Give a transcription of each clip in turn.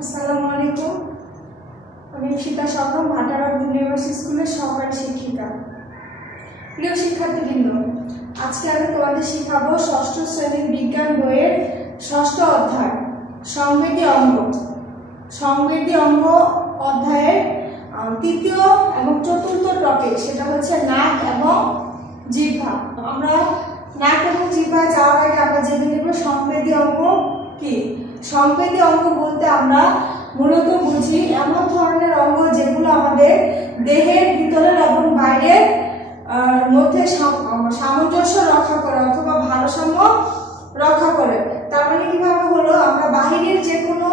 আসসালামু আলাইকুম। আমি শিক্ষা সপ্তম ভাটারা ইউনিভার্সিটি স্কুলের সহকারী শিক্ষিকা। প্রিয় শিক্ষার্থীবৃন্দ, আজকে আমি তোমাদের শিখাবো ষষ্ঠ শ্রেণীর বিজ্ঞান বইয়ের ষষ্ঠ অধ্যায় সংবেদী অঙ্গ। সংবেদী অঙ্গ অধ্যায়ের তৃতীয় এবং চতুর্থ টপিক, সেটা হচ্ছে নাক এবং জিহ্বা। আমরা নাক এবং জিহ্বায় যাওয়ার আগে আমরা জেনে নেব সংবেদী অঙ্গ কি। সংবেদী অঙ্গ বলতে আমরা মূলত বুঝি এমন ধরনের অঙ্গ যেগুলো আমাদের দেহের ভিতরের এবং বাইরের মধ্যে সামঞ্জস্য রক্ষা করে অথবা ভারসাম্য রক্ষা করে। তার মানে কিভাবে হলো, আমরা বাহিরের যে কোনো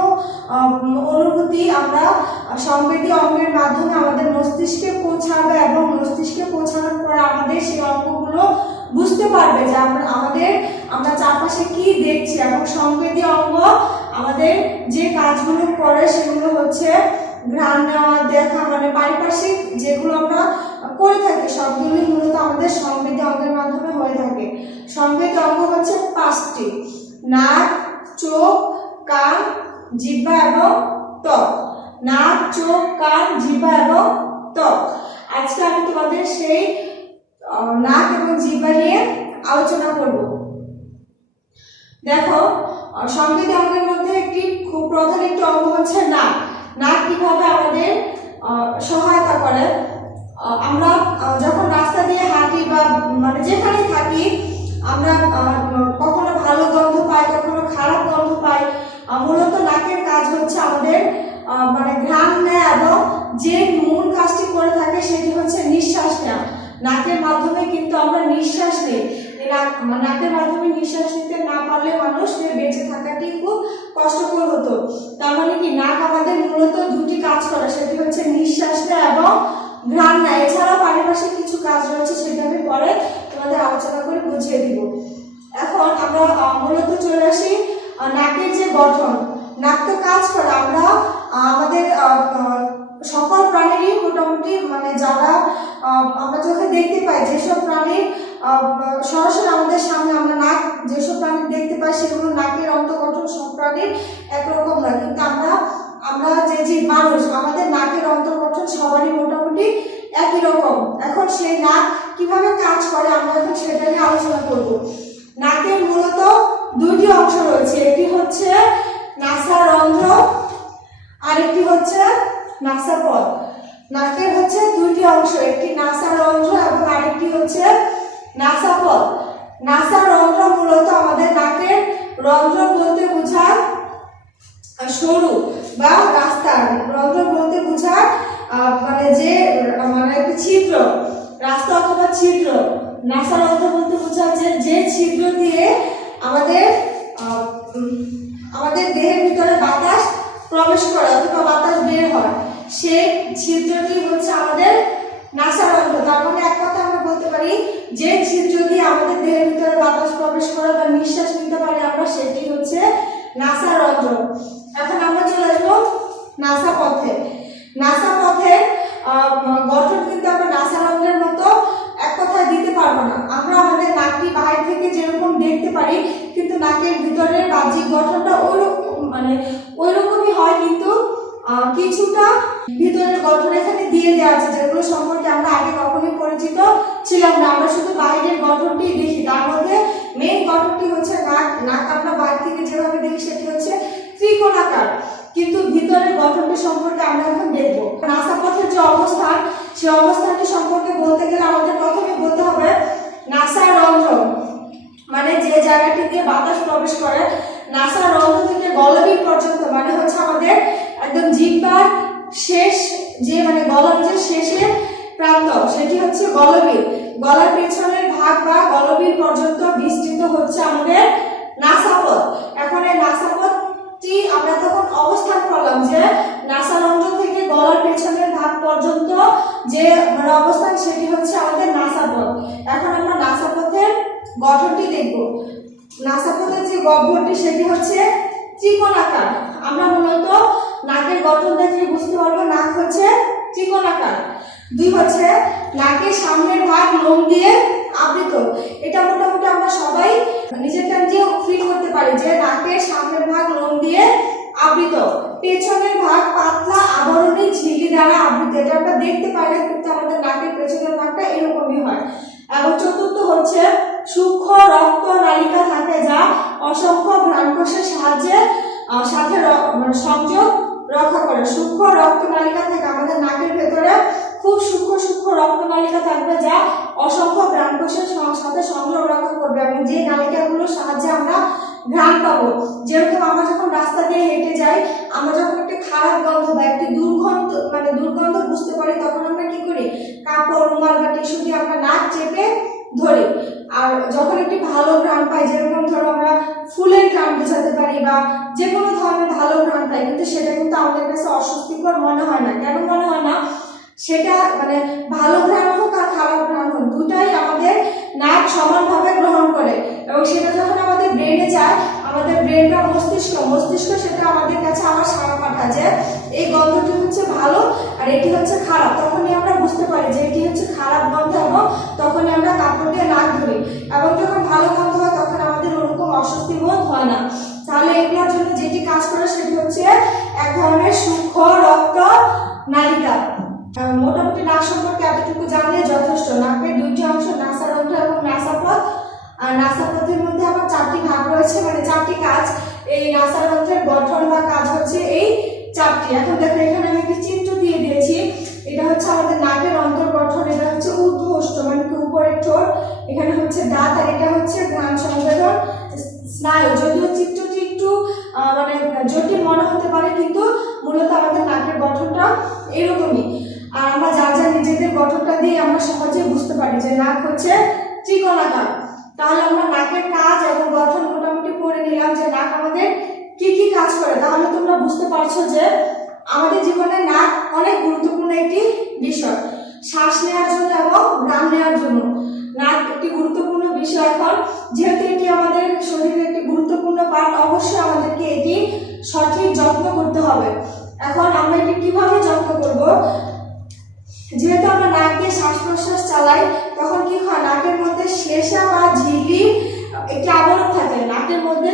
অনুভূতি আমরা সংবেদী অঙ্গের মাধ্যমে আমাদের মস্তিষ্কে পৌঁছাবে এবং মস্তিষ্কে পৌঁছানোর পরে আমাদের সেই অঙ্গগুলো বুঝতে পারবে যে আমরা চারপাশে কি দেখছি। এবং সংবেদী অঙ্গ আমাদের যে কাজগুলো করে সেগুলো হচ্ছে ঘ্রাণ নেওয়া, দেখা, মানে পারিপার্শ্বিক যেগুলো আমরা করে থাকি সবগুলি মূলত আমাদের সংবেদী অঙ্গের মাধ্যমে হয়ে থাকে। সংবেদী অঙ্গ হচ্ছে 5টি: নাক, চোখ, কান, জিহ্বা এবং ত্বক। নাক, চোখ, কান, জিহ্বা এবং ত্বক। আজকে আমি তোমাদের সেই নাক এবং জিহ্বা নিয়ে আলোচনা করব। দেখো, সংবেদী অঙ্গের মধ্যে খুব প্রধান একটি অঙ্গ হচ্ছে নাক। নাক কিভাবে আমাদের সহায়তা করে, আমরা যখন রাস্তা দিয়ে হাঁটি বা মানে যেখানে থাকি আমরা কখনো ভালো গন্ধ পাই, কখনো খারাপ গন্ধ পাই। মূলত নাকের কাজ হচ্ছে আমাদের মানে ঘ্রাণ নেয় এবং যে মূল কাজটি করে থাকে সেটি হচ্ছে নিঃশ্বাস নেওয়া। নাকের মাধ্যমে কিন্তু আমরা নিঃশ্বাস নিই। নাকের মাধ্যমে নিঃশ্বাস নিতে না পারলে মানুষের বেঁচে থাকাটি খুব কষ্টকর হতো। তার মানে কি, নাক আমাদের মূলত দুটি কাজ করে, সেটি হচ্ছে নিঃশ্বাস নেয় এবং ঘ্রাণ নেয়। এছাড়াও পারিপার্শ্বিক কিছু কাজ রয়েছে, সেটা আমি পরে তোমাদের আলোচনা করে বুঝিয়ে দিব। এখন আমরা মূলত চলে আসি নাকের যে গঠন। নাক তো কাজ করে, আমরা আমাদের সকল প্রাণীরই মোটামুটি মানে যারা আমরা চোখে দেখতে পাই, যেসব প্রাণীর সরাসরি আমাদের সামনে আমরা নাক যেসব প্রাণী দেখতে পাই সেগুলো নাকের অন্তর্গঠন সব প্রাণীর একরকম নয়। কিন্তু আমরা যে মানুষ, আমাদের নাকের অন্তর্গঠন সবারই মোটামুটি একই রকম। এখন সেই নাক কিভাবে কাজ করে আমরা এখন সেটা নিয়ে আলোচনা করব। নাকের মূলত দুটি অংশ রয়েছে, একটি হচ্ছে নাসারন্ধ্র আর একটি হচ্ছে নাসাপথ। নাকের হচ্ছে দুটি অংশ, একটি নাসারন্ধ্র এবং আরেকটি হচ্ছে নাসাপথ। নাসারন্ধ্র মূলত আমাদের নাকের রন্ধ্র বলতে বোঝায় সরু বা রাস্তা। রন্ধ্র বলতে বোঝায় মানে যে মানে একটি ছিদ্র, রাস্তা অথবা ছিদ্র। নাসারন্ধ্র বলতে বোঝায় যে ছিদ্র দিয়ে আমাদের দেহের ভিতরে বাতাস প্রবেশ করে অথবা বাতাস বের হয়, সেই ছিদ্রটি হচ্ছে আমাদের নাসারন্ধ্র। তার মানে এক কথা আমরা বলতে পারি যে ছিদ্র দিয়ে আমাদের দেহের ভিতরে বাতাস প্রবেশ করে বা নিঃশ্বাস নিতে পারি আমরা, সেটি হচ্ছে নাসারন্ধ্র। এখন আমরা চলে আসবো নাসাপথে। নাসাপথের গঠন কিন্তু আমরা নাসারন্ধ্রের মতো এক কথায় দিতে পারবো না। আমরা আমাদের নাকটি বাইরে থেকে যেরকম দেখতে পারি, কিন্তু নাকের ভিতরের বাহ্যিক গঠনটা ওইরকমই হয়, কিন্তু কিছুটা ভিতরের গঠন এখানে দিয়ে দেওয়া আছে, যেগুলো সম্পর্কে আমরা আগে কখনোই পরিচিত ছিলাম না। আমরা শুধু বাইরের গঠনটি দেখি, তার মধ্যে মেইন গঠনটি হচ্ছে নাক। নাক আমরা বাইরে থেকে যেভাবে দেখি সেটি হচ্ছে ত্রিকোণাকার, কিন্তু ভিতরের গঠনটি সম্পর্কে আমরা এখন দেখবো। নাসাপথের যে অবস্থান, সেই অবস্থানটি সম্পর্কে বলতে গেলে আমাদের প্রথমে বলতে হবে নাসারন্ধ্র, মানে যে জায়গাটি দিয়ে বাতাস প্রবেশ করে। নাসারন্ধ্র থেকে গলবিল পর্যন্ত, মানে হচ্ছে আমাদের একদম জিহ্বার শেষ যে মানে গলবিলের শেষের প্রান্ত, সেটি হচ্ছে গলবিল। গলার পেছনের ভাগ বা গলবিল পর্যন্ত বিস্তৃত হচ্ছে আমাদের নাসাপথ। এখন এই নাসাপথটি আমরা তখন অবস্থান করলাম যে নাসারন্ধ্র থেকে গলার পেছনের ভাগ পর্যন্ত যে মানে অবস্থান, সেটি হচ্ছে আমাদের নাসাপথ। এখন আমরা নাসাপথের গঠনটি দেখব। নাসাপথের যে গহ্বরটি সেটি হচ্ছে ত্রিকোণাকার। আমরা মূলত নাকের গঠন দেখে বুঝতে পারবো নাক হচ্ছে ত্রিকোণাকার। দুই হচ্ছে নাকের সামনের ভাগ লোম দিয়ে আবৃত। এটা মোটামুটি আমরা সবাই নিজেরটা নিজে ফিল করতে পারি যে নাকের সামনের ভাগ লোম দিয়ে আবৃত, পেছনের ভাগ পাতলা আবরণী ঝিল্লি দ্বারা আবৃত। এটা আমরা দেখতে পাই না, কিন্তু আমাদের নাকের পেছনের ভাগটা এরকমই হয়। এবং চতুর্থ হচ্ছে সূক্ষ্ম রক্ত নালিকা থাকে, যা অসংখ্য ঘ্রাণকোষের সাহায্যে সাথে সংযোগ রক্ষা করে। সূক্ষ্ম রক্ত নালিকা থাকে, আমাদের নাকের ভেতরে খুব সূক্ষ্ম সূক্ষ্ম রক্ত নালিকা থাকবে, যা অসংখ্য ঘ্রাণকোষের সাথে সংযোগ রক্ষা করবে, এবং যে নালিকাগুলোর সাহায্যে আমরা ঘ্রাণ পাবো। যেরকম আমরা যখন রাস্তা দিয়ে হেঁটে যাই, আমরা যখন একটি খারাপ গন্ধ বা একটি দুর্গন্ধ বুঝতে পারি, তখন আমরা কি করি, কাপড়, রুমাল বা টিস্যু দিয়ে আমরা নাক চেপে ধরি। আর যখন একটি ভালো ঘ্রাণ পাই, যেরকম ধরো আমরা ফুলের ঘ্রাণ বোঝাতে পারি বা যে কোনো ধরনের ভালো ঘ্রাণ পাই, কিন্তু সেটা কিন্তু আমাদের কাছে অস্বস্তিকর মনে হয় না। কেন মনে হয় না? সেটা ভালো ঘ্রাণ হোক আর খারাপ ঘ্রাণ হোক, দুটাই আমাদের নাক সমানভাবে গ্রহণ করে, এবং সেটা যখন আমাদের ব্রেনে যায়, আমাদের ব্রেন বা মস্তিষ্ক সেটা আমাদের কাছে আবার সাড়া পাঠায় যে এই গন্ধটি হচ্ছে ভালো আর এটি হচ্ছে খারাপ। তখনই আমরা বুঝতে পারি যে এটি হচ্ছে খারাপ গন্ধ, এবং তখনই আমরা কাপড় দিয়ে নাক ধরি। এবং যখন ভালো গন্ধ হয়, তখন আমাদের ওরকম অস্বস্তি বোধ হয় না। তাহলে এগুলোর জন্য যেটি কাজ করে সেটি হচ্ছে এক ধরনের সূক্ষ্ম রক্ত নালিকা। মোটামুটি নাক সম্পর্কে এতটুকু জানলে যথেষ্ট। নাকের দুইটি অংশ, নাসারন্ধ্র এবং নাসাপথ। আর নাসাপথের মধ্যে আবার চারটি ভাগ রয়েছে, চারটি কাজ। এই নাসারন্ধ্রের গঠন বা কাজ হচ্ছে এই চারটি। এখন দেখো, এখানে আমি একটি চিত্র দিয়ে দিয়েছি। এটা হচ্ছে আমাদের নাকের অন্তর্গঠন। এটা হচ্ছে ঊর্ধ্বষ্ট কি উপরের ঠোঁট, এখানে হচ্ছে দাঁত, আর এটা হচ্ছে ঘ্রাণ সংবেদন স্নায়ু। যদিও চিত্রটি একটু জটিল মনে হতে পারে, কিন্তু মূলত আমাদের নাকের গঠনটা এরকমই। আর আমরা যার যার নিজেদের গঠনটা দিয়ে আমরা সহজে বুঝতে পারি যে নাক হচ্ছে ত্রিকোণাকার। তাহলে আমরা নাকের কাজ এবং গঠন মোটামুটি পড়ে নিলাম, যে নাক আমাদের কি কি কাজ করে। তাহলে তোমরা বুঝতে পারছো যে আমাদের জীবনে নাক অনেক গুরুত্বপূর্ণ একটি বিষয়, শ্বাস নেওয়ার জন্য এবং ঘ্রাণ নেওয়ার জন্য। নাক একটি গুরুত্বপূর্ণ বিষয়। এখন যেহেতু এটি আমাদের শরীরের একটি গুরুত্বপূর্ণ পার্ট, অবশ্যই আমাদেরকে এটি সঠিক যত্ন করতে হবে। এখন আমরা এটি কিভাবে যত্ন করব? যেহেতু আমরা নাক দিয়ে শ্বাস প্রশ্বাস চালাই, তখন কি হয়, নাকের মধ্যে শ্লেষ্মা বা ঝিল্লি একটি আবরণ থাকে। নাকের মধ্যে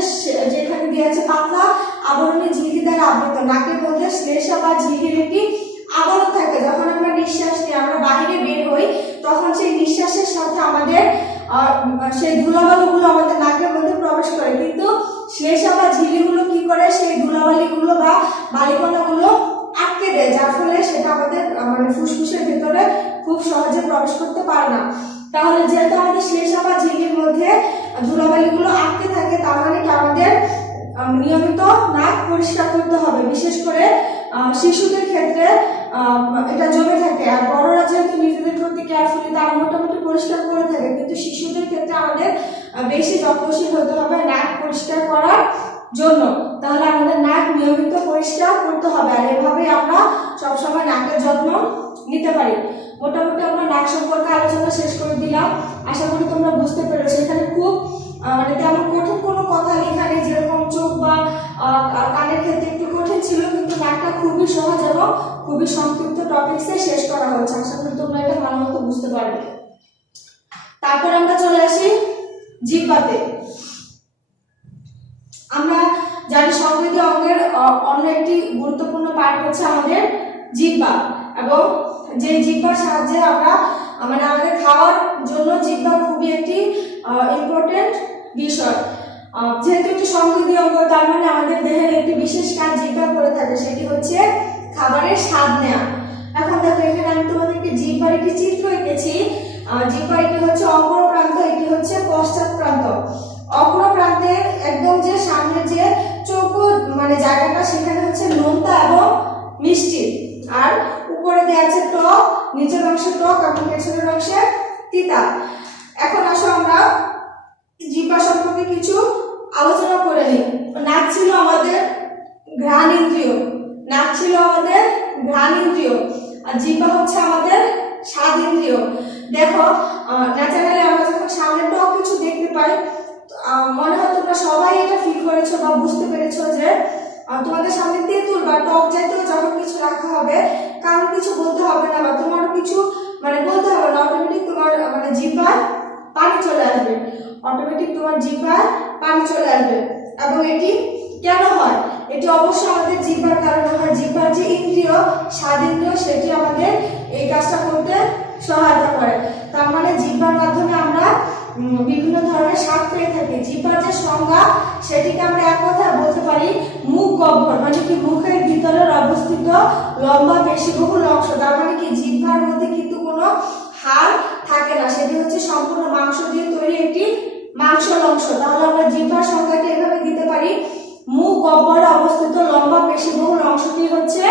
যেখানে দিয়ে আছে পাতলা আবরণী ঝিল্লি দ্বারা আবৃত, নাকের মধ্যে শ্লেষ্মা বা ঝিল্লির একটি আবরণ থাকে। যখন আমরা নিঃশ্বাস নিই, আমরা বাইরে বের হই, তখন সেই নিঃশ্বাসের সাথে আমাদের সেই ধুলাবালিগুলো আমাদের নাকের মধ্যে প্রবেশ করে, কিন্তু শ্লেষ্মা বা ঝিল্লিগুলো কি করে, সেই ধুলাবালিগুলো বা বালিকণাগুলো আটকে দেয়, যার ফলে সেটা আমাদের ফুসফুসের ভেতরে খুব সহজে প্রবেশ করতে পারে না। তাহলে যেহেতু আমাদের শ্লেষ্মা বা ঝিল্লির মধ্যে ধুলাবালিগুলো আটকে থাকে, তার মানে কি আমাদের নিয়মিত নাক পরিষ্কার করতে হবে। বিশেষ করে শিশুদের ক্ষেত্রে এটা জমে থাকে, আর বড়রা যেহেতু নিজেদের প্রতি কেয়ারফুলি, তারা মোটামুটি পরিষ্কার করে থাকে, কিন্তু শিশুদের ক্ষেত্রে আমাদের বেশি যত্নশীল হতে হবে নাক পরিষ্কার করার জন্য। তাহলে আমাদের নাক নিয়মিত পরিষ্কার করতে হবে, আর এভাবে আমরা সবসময় নাকের যত্ন নিতে পারি। মোটামুটি আমরা নাক সম্পর্কে আলোচনা শেষ করে দিলাম। আশা করি তোমরা বুঝতে পেরেছো। এখানে খুব তেমন কঠিন কোনো কথা লেখা নেই, যেরকম চোখ বা কানের ক্ষেত্রে একটু কঠিন ছিল, কিন্তু নাকটা খুবই সহজ এবং খুবই সংক্ষিপ্ত টপিকসে শেষ করা হয়েছে। আশা করি তোমরা এটা ভালো মতো বুঝতে পারবে। তারপর আমরা চলে আসি জিহ্বাতে। আমরা জানি সংবেদী অঙ্গের অন্য একটি গুরুত্বপূর্ণ পার্ট হচ্ছে আমাদের জিহ্বা, এবং যে জিহ্বার সাহায্যে আমরা আমাদের খাওয়ার জন্য জিহ্বা খুবই একটি ইম্পর্টেন্ট বিষয়। যেহেতু একটি সংবেদী অঙ্গ, তার মানে আমাদের দেহের একটি বিশেষ কাজ জিহ্বা করে থাকে, সেটি হচ্ছে খাবারের স্বাদ নেওয়া। এখন দেখো, এখানে আমি তোমাদেরকে জিহ্বার একটি চিত্র এঁকেছি। জিহ্বার এটি হচ্ছে অগ্র প্রান্ত, এটি হচ্ছে পশ্চাৎ প্রান্ত। অগ্র প্রান্তের একদম যে সামনে যে চৌকো জায়গাটা, সেখানে হচ্ছে নোনতা এবং মিষ্টি, আর উপরে দেওয়া আছে টক, নিচের অংশে টক এবং পেছনের অংশে তিতা। এখন আসো আমরা জিহ্বা সম্পর্কে কিছু আলোচনা করে নিই। নাক ছিল আমাদের ঘ্রাণ ইন্দ্রিয়, আর জিহ্বা হচ্ছে আমাদের স্বাদ ইন্দ্রিয়। দেখো, ন্যাচারালি আমরা যখন সামনে টক কিছু দেখতে পাই, মনে হয় তোমরা সবাই এটা ফিল করেছো বা বুঝতে পেরেছো যে তোমাদের সামনে তেঁতুল বা টক জাতীয় যখন কিছু রাখা হবে, কারোর কিছু বলতে হবে না বা তোমারও কিছু বলতে হবে না, অটোমেটিক তোমার জিহ্বায় পানি চলে আসবে, এবং এটি কেন হয়? এটি অবশ্যই আমাদের জিহ্বার কারণে হয়। জিহ্বার যে ইন্দ্রিয়, স্বাদ ইন্দ্রিয়, সেটি আমাদের এই কাজটা করতে সহায়তা করে। তার মানে জিহ্বার মাধ্যমে আমরা বিভিন্ন ধরনের স্বাদ পেয়ে থাকি। জিহ্বার যে সংজ্ঞা, সেটিকে আমরা এক কথায় বলতে পারি মুখ গহ্বর, মানে কি মুখের ভিতরের অবস্থিত লম্বা পেশিবহুল অংশ। তার মানে কি জিহ্বার মধ্যে কিন্তু কোনো হাড় থাকে না, সেটি হচ্ছে সম্পূর্ণ মাংস দিয়ে তৈরি একটি মাংসল অংশ। তাহলে আমরা জিহ্বার সংজ্ঞাটি এভাবে দিতে পারি, মুখ গহ্বরে অবস্থিত লম্বা পেশিবহুল অংশটি হচ্ছে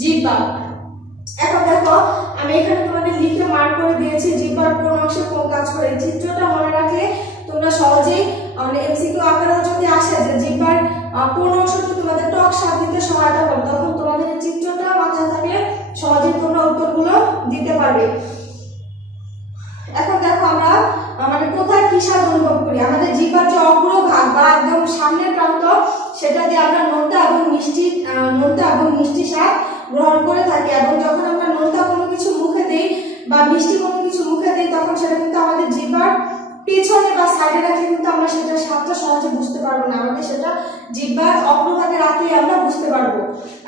জিহ্বা। এখন দেখো, আমি এখানে তোমাদের লিখে মার্ক করে দিয়েছি জিহ্বার কোন অংশে কোন কাজ করে। চিত্রটা মনে রাখলে তোমরা সহজেই এমসিকিউ আকারেও যদি আসে যে জিহ্বার কোন অংশটি তোমাদের টক স্বাদ দিতে সহায়তা করে, তখন তোমাদের এই চিত্রটা মাথায় থাকলে সহজেই তোমরা উত্তরগুলো দিতে পারবে। এখন দেখো, আমরা কোথায় কি স্বাদ অনুভব করি। আমাদের জিহ্বার যে অগ্রভাগ বা একদম সামনের প্রান্ত, সেটা দিয়ে আমরা নোনতা এবং মিষ্টি স্বাদ গ্রহণ করে থাকি। এবং যখন আমরা নোনতা কোনো কিছু মুখে দেই বা মিষ্টি কোনো কিছু মুখে দেই, তখন সেটা কিন্তু আমাদের জিহ্বার পেছনে বা সাইডে রাখলে কিন্তু আমরা সেটা স্বাদটা সহজে বুঝতে পারবো না। আমাদের সেটা জিহ্বার অগ্রভাগে রাখলে আমরা বুঝতে পারবো,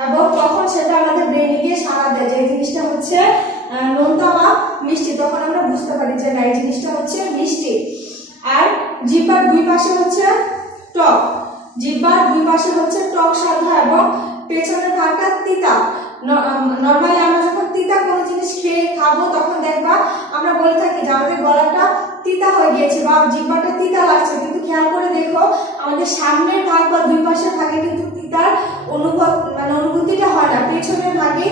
এবং তখন সেটা আমাদের ব্রেনে গিয়ে সাড়া দেয় যে এই জিনিসটা হচ্ছে নোনতা বা মিষ্টি। তখন আমরা বুঝতে পারি যে না, এই জিনিসটা হচ্ছে মিষ্টি। আর জিহ্বার দুই পাশে হচ্ছে টক, জিহ্বার দুই পাশে হচ্ছে টক স্বাদ হয় এবং পেছনের ভাগটা তিতা। নরমালি আমরা যখন তিতা কোনো জিনিস খাবো, তখন দেখবা আমরা বলে থাকি যে আমাদের গলাটা তিতা হয়ে গিয়েছে বা জিহ্বাটা তিতা লাগছে, কিন্তু খেয়াল করে দেখো আমাদের সামনের ভাগ বা দুই পাশের ভাগে কিন্তু তিতার অনুভূতিটা হয় না, পেছনের ভাগে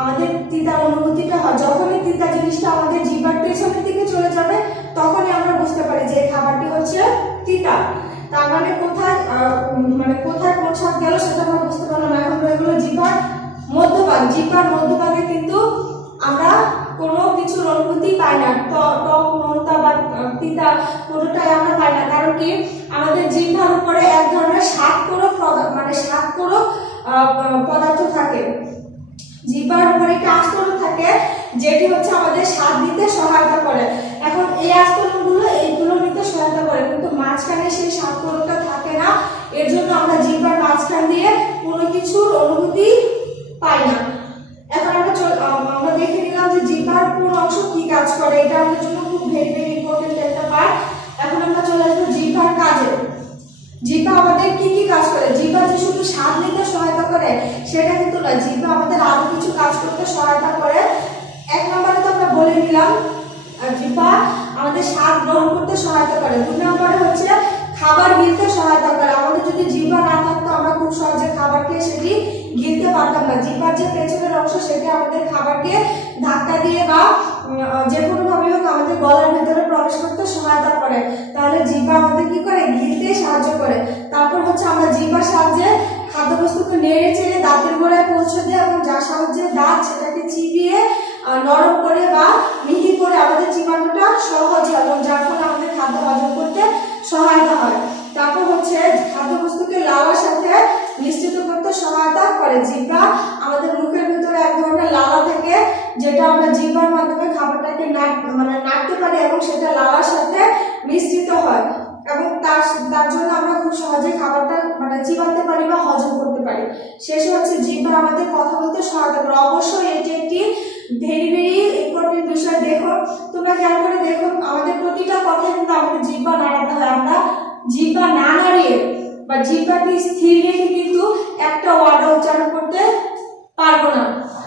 আমাদের তিতার অনুভূতিটা হয়। যখনই তিতা জিনিসটা আমাদের জিহ্বার পেছনের দিকে চলে যাবে, তখনই আমরা বুঝতে পারি যে খাবারটি হচ্ছে তিতা। তার মানে কোথায় কোন স্বাদ গেল সেটা আমরা বুঝতে পারলাম। এখন এগুলো জিহ্বার মধ্যভাগ, জিহ্বার মধ্যভাগে কিন্তু আমরা কোনো কিছুর অনুভূতি পাই না, টক, নোনতা বা তিতা কোনোটাই আমরা পাই না। কারণ কি, আমাদের জিহ্বার উপরে এক ধরনের স্বাদকোরক পদার্থ থাকে। জিহ্বার উপরে একটি আস্তরণ থাকে, যেটি হচ্ছে আমাদের স্বাদ দিতে সহায়তা করে। এখন এই আস্তরণগুলো এইগুলো নিতে সহায়তা করে, কিন্তু মাঝখানে সেই স্বাদকোরকটা থাকে না। এর জন্য আমরা জিহ্বার মাঝখান দিয়ে কোনো কিছুর অনুভূতি পাই না। এখন আমরা দেখে নিলাম যে জিহ্বার কোন অংশ কি কাজ করে, এটা আমাদের জন্য খুব ভেরি ইম্পর্টেন্ট একটা পার্ট। এখন আমরা চলে আসবো জিহ্বার কাজে। জিহ্বা আমাদের কি কি কাজ করে? জিহ্বা যে শুধু স্বাদ নিতে সহায়তা করে সেটা কিন্তু নয়, জিহ্বা আমাদের আরো কিছু কাজ করতে সহায়তা করে। এক নম্বরে তো আমরা বলে নিলাম জিহ্বা আমাদের স্বাদ গ্রহণ করতে সহায়তা করে। দুই নম্বরে হচ্ছে খাবার গিলতে সহায়তা করে। আমাদের যদি জিহ্বা না থাকতো, আমরা খুব সহজে খাবার খেয়ে সেটি গিলতে পারতাম না। জিহ্বার যে পেছনের অংশ, সেটা আমাদের খাবারকে ধাক্কা দিয়ে বা যে কোনো ভাবে হোক আমাদের গলার ভেতরে প্রবেশ করতে সহায়তা করে। তাহলে জিহ্বা আমাদের কি করে? গিলতে সাহায্য করে। তারপর হচ্ছে আমরা জিহ্বার সাহায্যে খাদ্যবস্তুকে নেড়ে চেড়ে দাঁতের গোড়ায় পৌঁছে দিই, এবং যার সাহায্যে দাঁত সেটাকে চিবিয়ে নরম করে বা মিহি করে আমাদের চিবানোটা সহজ হয়, এবং যার ফলে আমাদের খাদ্য হজম করতে সহায়তা হয়। তারপর হচ্ছে খাদ্যবস্তুকে লালার সাথে মিশ্রিত করতে সহায়তা করে। জিহ্বা আমাদের মুখের ভিতরে এক ধরনের লালা থাকে, যেটা আমরা জিহ্বার মাধ্যমে খাবারটাকে নাড়তে পারি, এবং সেটা লালার সাথে মিশ্রিত হয়, এবং তার জন্য আমরা খুব সহজে খাবারটা চিবাতে পারি বা হজম করতে পারি। শেষে হচ্ছে জিহ্বা আমাদের কথা বলতে সহায়তা করে। অবশ্যই এটি একটি ভেরি ইম্পর্টেন্ট বিষয়। দেখো, তোমরা খেয়াল করে দেখো, আমাদের প্রতিটা কথায় কিন্তু আমাদের জিহ্বা নাড়াতে হয়। আমরা জিহ্বা না নাড়িয়ে বা জিহ্বাকে স্থির রেখে কিন্তু একটা ওয়ার্ড উচ্চারণ করতে পারবো না।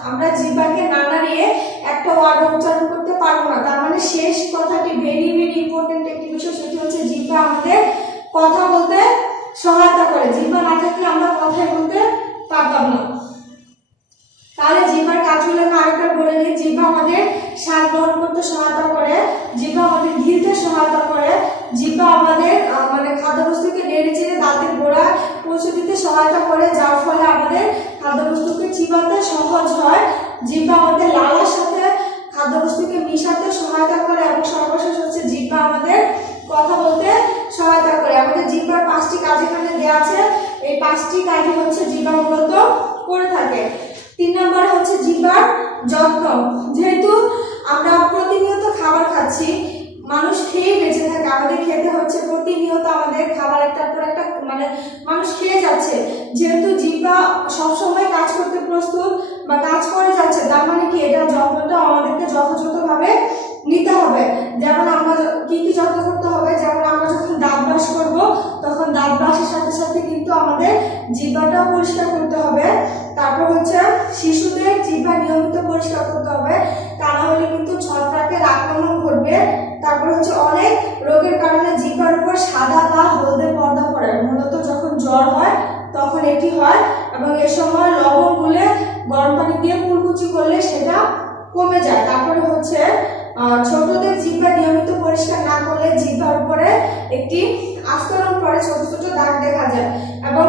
আমরা জিহ্বাকে না নাড়িয়ে একটা ওয়ার্ড উচ্চারণ করতে পারবো না। তার মানে শেষ কথাটি ভেরি ইম্পর্টেন্ট একটি বিষয়, সেটি হচ্ছে জিহ্বা আমাদের কথা বলতে সহায়তা করে। জিহ্বা না থাকলে আমরা কথাই বলতে পারতাম না। তাহলে জিহ্বার কাজগুলো আমি আরেকবার বলে নিই। জিহ্বা আমাদের স্বাদ গ্রহণ করতে সহায়তা করে, জিহ্বা আমাদের গিলতে সহায়তা করে, জিহ্বা আমাদের খাদ্যবস্তুকে নেড়ে চেড়ে দাঁতের গোড়ায় পৌঁছে দিতে সহায়তা করে, যার ফলে আমাদের খাদ্যবস্তুকে চিবাতে সহজ হয়। জিহ্বা আমাদের লালার সাথে খাদ্যবস্তুকে মিশাতে সহায়তা করে, এবং সর্বশেষ হচ্ছে জিহ্বা আমাদের কথা বলতে সহায়তা করে। আমাদের জিহ্বার 5টি কাজ এখানে দেওয়া আছে, এই 5টি কাজই হচ্ছে জিহ্বা মূলত করে থাকে। 3 নম্বরে হচ্ছে জিহ্বার যত্ন। যেহেতু আমরা প্রতিনিয়ত খাবার খাচ্ছি, মানুষ খেয়ে বেঁচে থাকে, আমাদের খেতে হচ্ছে প্রতিনিয়ত, আমাদের খাবার একটার পর একটা মানুষ খেয়ে যাচ্ছে, যেহেতু জিহ্বা সবসময় কাজ করতে প্রস্তুত বা কাজ করে যাচ্ছে, তার মানে কি এটা যত্নটা আমাদেরকে যথাযথভাবে নিতে হবে। যেমন আমরা কি কি যত্ন করতে হবে, যেমন আমরা যখন দাঁত ব্রাশ করব তখন দাঁত ব্রাশের সাথে সাথে কিন্তু আমাদের জিহ্বাটাও পরিষ্কার করতে হবে। তারপর হচ্ছে শিশুদের জিহ্বা নিয়মিত পরিষ্কার করতে হবে, তা না হলে কিন্তু ছত্রাকের আক্রমণ ঘটবে। তারপর হচ্ছে অনেক রোগের কারণে জিহ্বার উপর সাদা বা হলদে পর্দা পড়ে, মূলত যখন জ্বর হয় তখন এটি হয়, এবং এ সময় লবণ গুলে গরম পানি দিয়ে কুলকুচি করলে সেটা কমে যায়। তারপরে হচ্ছে ছোটদের জিহ্বা নিয়মিত পরিষ্কার না করলে জিহ্বার উপরে একটি আস্তরণ পড়ে, ছোট ছোট দাগ দেখা যায়, এবং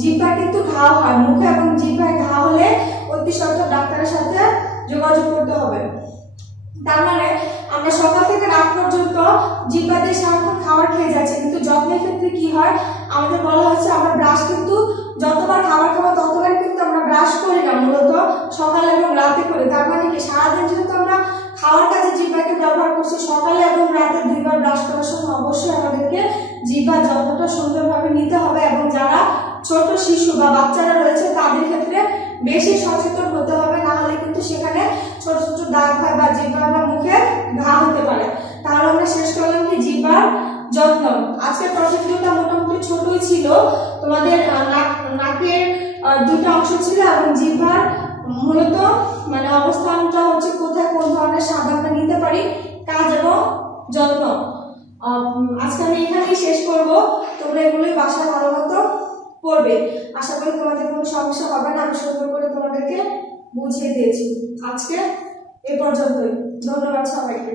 জিহ্বা কিন্তু ঘা হয়। মুখে এবং জিহ্বায় ঘা হলে অতি সত্বর ডাক্তারের সাথে যোগাযোগ করতে হবে। তার মানে আমরা সকাল থেকে রাত পর্যন্ত জিহ্বা দিয়ে সারাক্ষণ খাবার খেয়ে যাচ্ছি, কিন্তু যত্নের ক্ষেত্রে কি হয়, আমাদের বলা হচ্ছে আমরা ব্রাশ কিন্তু যতবার খাবার খাবো ততবার কিন্তু আমরা ব্রাশ করি না, মূলত সকালে এবং রাতে করি। তার মানে কি সারাদিন যেহেতু আমরা খাওয়ার কাজে জিহ্বাকে ব্যবহার করছি, সকালে এবং রাতে দুইবার ব্রাশ করার সময় অবশ্যই আমাদেরকে জিহ্বার যত্নটা সুন্দরভাবে নিতে হবে। এবং যারা ছোট শিশু বা বাচ্চারা রয়েছে তাদের ক্ষেত্রে বেশি সচেতন হতে হবে, না হলে কিন্তু সেখানে ছোট ছোট দাগ হয় বা জিহ্বা বা মুখে ঘা হতে পারে। তাহলে আমরা শেষ করলাম কি জিহ্বার যত্ন। আজকের প্রজেক্টটা মোটামুটি ছোটই ছিল, তোমাদের নাকের দুটো অংশ ছিল এবং জিহ্বার মূলত মানে অবস্থানটা হচ্ছে কোথায় কোন ধরনের স্বাদ আমরা নিতে পারি, কাজ এবং যত্ন। আজকে আমি এখানেই শেষ করব, তোমরা এগুলোই বাসায় ভালো মতো পড়বে। আশা করি তোমাদের কোনো সমস্যা হবে না, আমি সুন্দর করে তোমাদেরকে বুঝিয়ে দিয়েছি। আজকে এ পর্যন্তই, ধন্যবাদ সবাইকে।